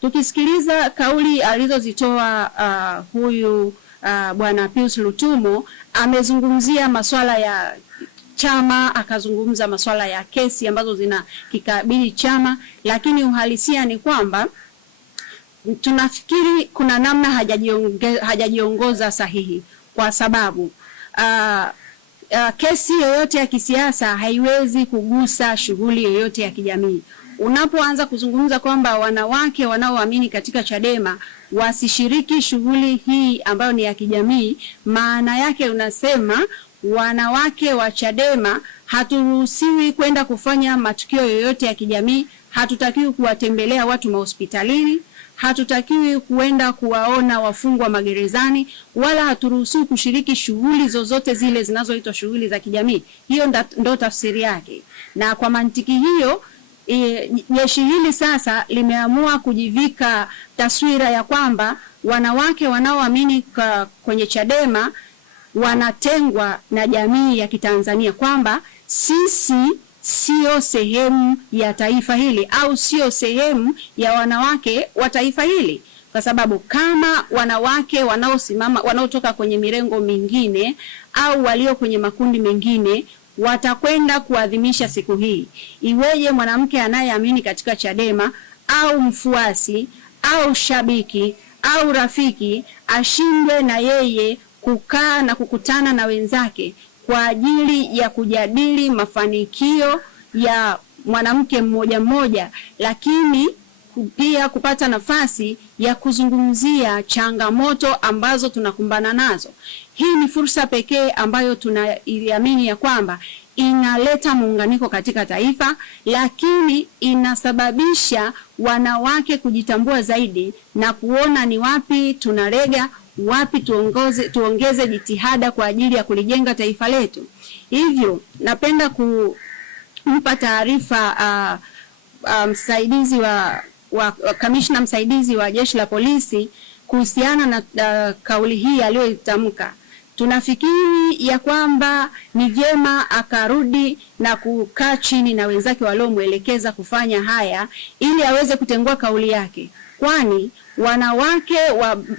Tukisikiliza kauli alizozitoa huyu Bwana Pius Lutumo, amezungumzia masuala ya chama, akazungumza masuala ya kesi ambazo zinakikabili chama, lakini uhalisia ni kwamba tunafikiri kuna namna hajajiongoza sahihi, kwa sababu kesi yoyote ya kisiasa haiwezi kugusa shughuli yoyote ya kijamii. Unapoanza kuzungumza kwamba wanawake wanaoamini katika Chadema wasishiriki shughuli hii ambayo ni ya kijamii, maana yake unasema wanawake wa Chadema haturuhusiwi kwenda kufanya matukio yoyote ya kijamii, hatutakiwi kuwatembelea watu mahospitalini, hatutakiwi kuenda kuwaona wafungwa magerezani, wala haturuhusiwi kushiriki shughuli zozote zile zinazoitwa shughuli za kijamii. Hiyo ndo tafsiri yake. Na kwa mantiki hiyo, jeshi hili sasa limeamua kujivika taswira ya kwamba wanawake wanaoamini kwenye Chadema wanatengwa na jamii ya Kitanzania, kwamba sisi sio sehemu ya taifa hili au sio sehemu ya wanawake wa taifa hili, kwa sababu kama wanawake wanaotoka kwenye mirengo mingine au walio kwenye makundi mengine watakwenda kuadhimisha siku hii, iweje mwanamke anayeamini katika Chadema au mfuasi au shabiki au rafiki ashindwe na yeye kukaa na kukutana na wenzake kwa ajili ya kujadili mafanikio ya mwanamke mmoja mmoja, lakini pia kupata nafasi ya kuzungumzia changamoto ambazo tunakumbana nazo. Hii ni fursa pekee ambayo tunaiamini ya kwamba inaleta muunganiko katika taifa, lakini inasababisha wanawake kujitambua zaidi na kuona ni wapi tunarega, wapi tuongeze jitihada kwa ajili ya kulijenga taifa letu. Hivyo napenda kumpa taarifa msaidizi wa kamishna msaidizi wa Jeshi la Polisi kuhusiana na kauli hii aliyoitamka. Tunafikiri ya kwamba ni vyema akarudi na kukaa chini na wenzake waliomuelekeza kufanya haya ili aweze kutengua kauli yake, kwani wanawake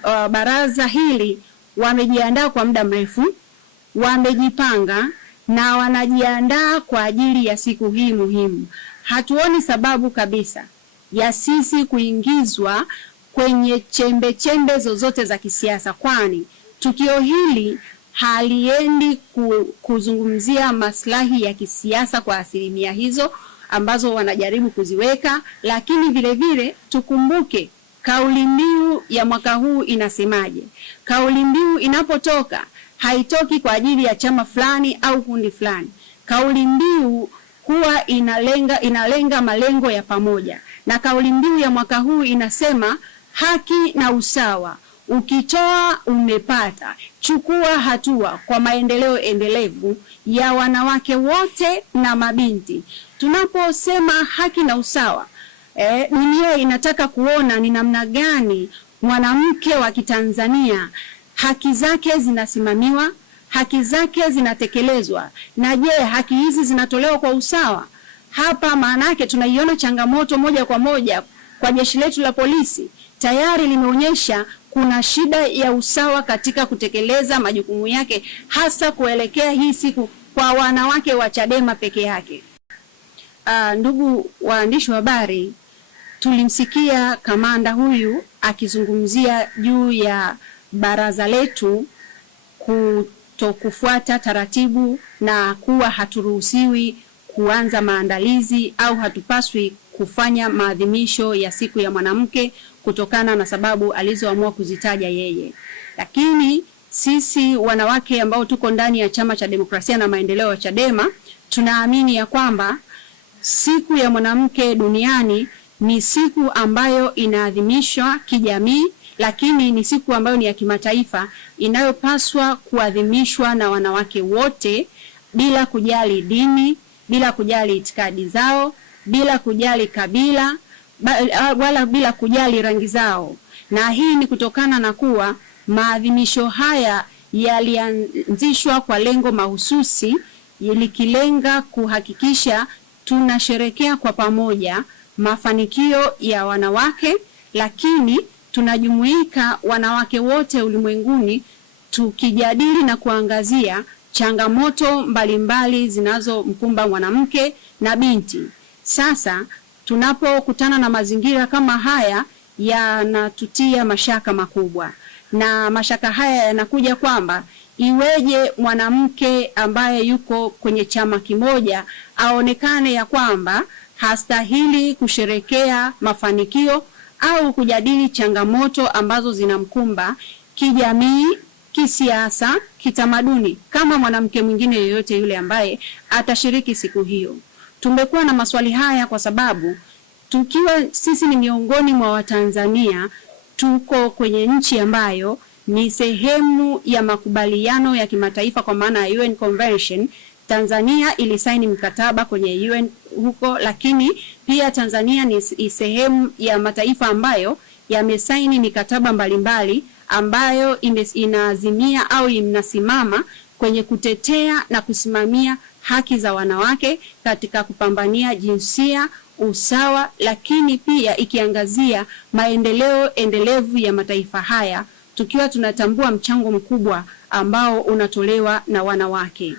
wa baraza hili wamejiandaa kwa muda mrefu, wamejipanga na wanajiandaa kwa ajili ya siku hii muhimu. Hatuoni sababu kabisa ya sisi kuingizwa kwenye chembe zozote za kisiasa, kwani tukio hili haliendi kuzungumzia maslahi ya kisiasa kwa asilimia hizo ambazo wanajaribu kuziweka. Lakini vile vile tukumbuke kauli mbiu ya mwaka huu inasemaje. Kauli mbiu inapotoka haitoki kwa ajili ya chama fulani au kundi fulani. Kauli mbiu huwa inalenga malengo ya pamoja, na kauli mbiu ya mwaka huu inasema haki na usawa. Ukitoa umepata, chukua hatua kwa maendeleo endelevu ya wanawake wote na mabinti. Tunaposema haki na usawa, dunia inataka kuona ni namna gani mwanamke wa Kitanzania haki zake zinasimamiwa, haki zake zinatekelezwa, na je, haki hizi zinatolewa kwa usawa? Hapa maana yake tunaiona changamoto moja kwa moja kwa jeshi letu la polisi. Tayari limeonyesha kuna shida ya usawa katika kutekeleza majukumu yake, hasa kuelekea hii siku kwa wanawake wa Chadema peke yake. Ndugu waandishi wa habari, tulimsikia kamanda huyu akizungumzia juu ya baraza letu kutokufuata taratibu na kuwa haturuhusiwi kuanza maandalizi au hatupaswi kufanya maadhimisho ya siku ya mwanamke kutokana na sababu alizoamua kuzitaja yeye. Lakini sisi wanawake ambao tuko ndani ya Chama cha Demokrasia na Maendeleo Chadema tunaamini ya kwamba siku ya mwanamke duniani ni siku ambayo inaadhimishwa kijamii, lakini ni siku ambayo ni ya kimataifa inayopaswa kuadhimishwa na wanawake wote bila kujali dini, bila kujali itikadi zao, bila kujali kabila, wala bila kujali rangi zao. Na hii ni kutokana na kuwa maadhimisho haya yalianzishwa kwa lengo mahususi, likilenga kuhakikisha tunasherekea kwa pamoja mafanikio ya wanawake, lakini tunajumuika wanawake wote ulimwenguni tukijadili na kuangazia changamoto mbalimbali zinazomkumba mwanamke na binti. Sasa tunapokutana na mazingira kama haya yanatutia mashaka makubwa, na mashaka haya yanakuja kwamba iweje mwanamke ambaye yuko kwenye chama kimoja aonekane ya kwamba hastahili kusherekea mafanikio au kujadili changamoto ambazo zinamkumba kijamii, kisiasa, kitamaduni kama mwanamke mwingine yoyote yule ambaye atashiriki siku hiyo. Tumekuwa na maswali haya kwa sababu tukiwa sisi ni miongoni mwa Watanzania, tuko kwenye nchi ambayo ni sehemu ya makubaliano ya kimataifa kwa maana ya UN Convention. Tanzania ilisaini mkataba kwenye UN huko, lakini pia Tanzania ni sehemu ya mataifa ambayo yamesaini mikataba mbalimbali ambayo inaazimia au inasimama kwenye kutetea na kusimamia haki za wanawake katika kupambania jinsia, usawa, lakini pia ikiangazia maendeleo endelevu ya mataifa haya, tukiwa tunatambua mchango mkubwa ambao unatolewa na wanawake.